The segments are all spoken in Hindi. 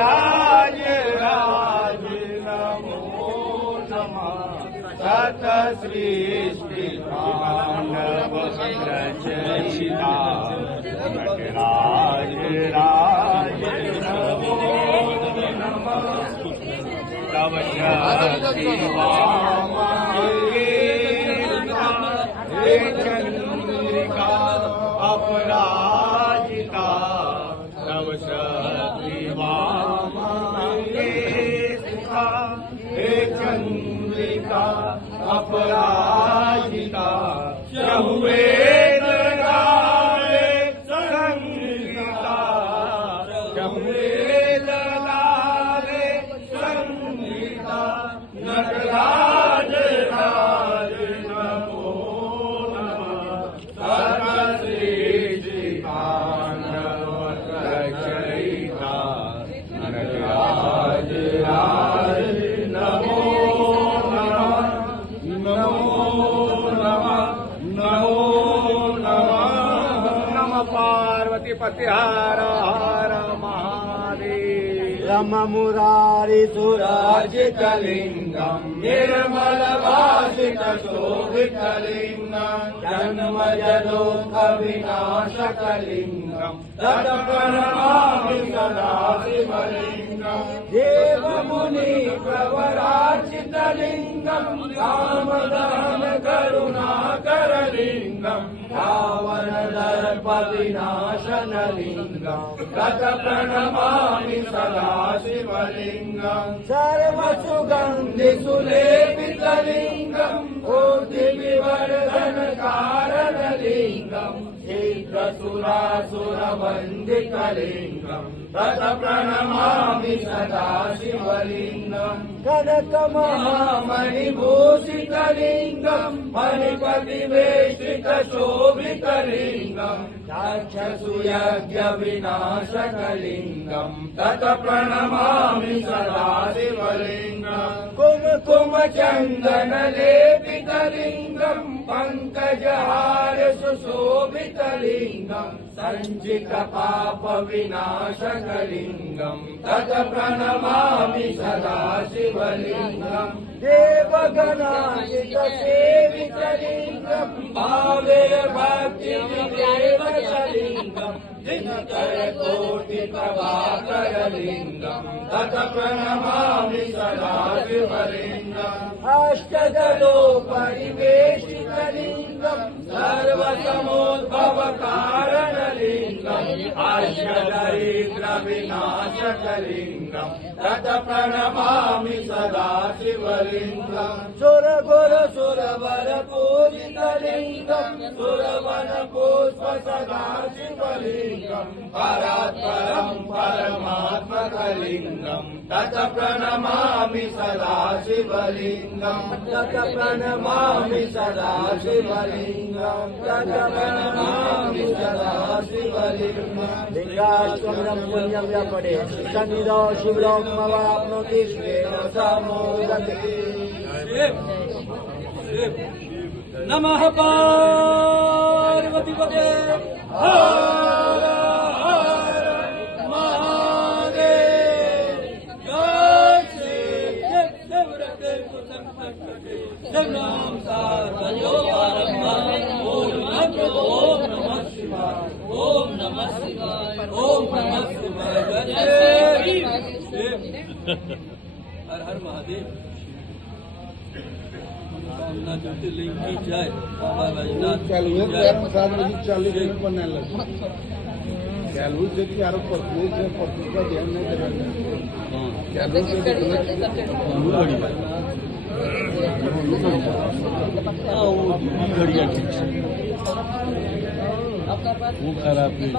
राज राज नमो नमः। सत सृष्टि मानव रचयिता नटराज राज नमो नमः। तव शक्ति चंद्रिका अपराजिता तव शक्ति चंद्रिका अपराजिता चहुवेद गावे संगीता चहुवेद गावे संगीता नटराज राज नमो नमः। सतश्री मानव रचयिता नटराज राज नमो नमः। नमो नमः नमो नमः। नमः पार्वती पति हर हर महादेव। रम मुरारी सुराजितलिंगम निर्मल भाषित शोभितलिंगम जन्म जलोक विनाशकलिंगम तत् प्रणमामि सदा शिवलिंगम। देव मुनि प्रवराजितलिंगम कामदहन करुणाकरलिंगम रावण दर्प विनाशनलिंगम तत् प्रणमामि सदा शिवलिंगम। सर्वसुगंधि सुलेपितलिंगम कोटि विवर्धन कारणलिंगम शीघ्रसुरासुरवन्दितलिंगम तत् प्रणमामि सदा शिवलिंगम। कनक महामणिभूषितलिंगम मणिपतिवेशित शोभितलिंगम राक्षसुयज्ञ विनाशकलिंगम तत् प्रणमामि सदा शिवलिंगम। कुमकुम चंदन लेपितलिंगम पंकजहार सुशोभितलिंगम संचित पाप विनाशकलिंगम तत् प्रणमामि सदा शिवलिंगम। देवगणायित सेवितलिंगम भावेर भक्ति विदेवतलिंगम दिनकर कोटि प्रभाकरलिंगम तत् प्रणमामि सदा शिवलिंगम। अष्टदलोपरिवेशितलिंगम सर्वसमोद्भव कारणलिंगम अष्टदरिद्र विनाशकलिंगम तत् प्रणमामि सदा शिवलिंगम। सुरगुर सुरवर पूजितलिंगम सुरवन पुष्प सदा शिवलिंगम परात्परं परमात्मकलिंगम तत् प्रणमामि सदा शिवलिंगम। तत् प्रणमामि सदा शिवलिंगम। तत् प्रणमामि सदा शिवलिंगम। लिंगाश्रमं पुण्यं व्यापडे सन्निधौ शिवलोकमवाप्नोति स्वेन समोदते। नमः पार्वती पते हर हर महादेव। जय श्री देवव्रते जगनाम साधयो परम ओम नमः शिवाय ओम नमः शिवाय ओम नमः शिवाय। हर हर महादेव। ज्योतिर्लिंग की जय। बाबा वैजनाथ चालू है बनने लगे चालू से कि आरोप से का ध्यान नहीं देना चालू से वो खराब नहीं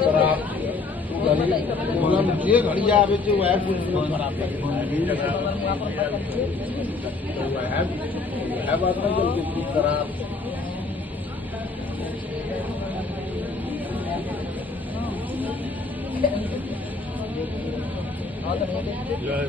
खराब जे घड़ी आवे छे वह कुछ खराब है बात ना जल्दी ठीक खराब जय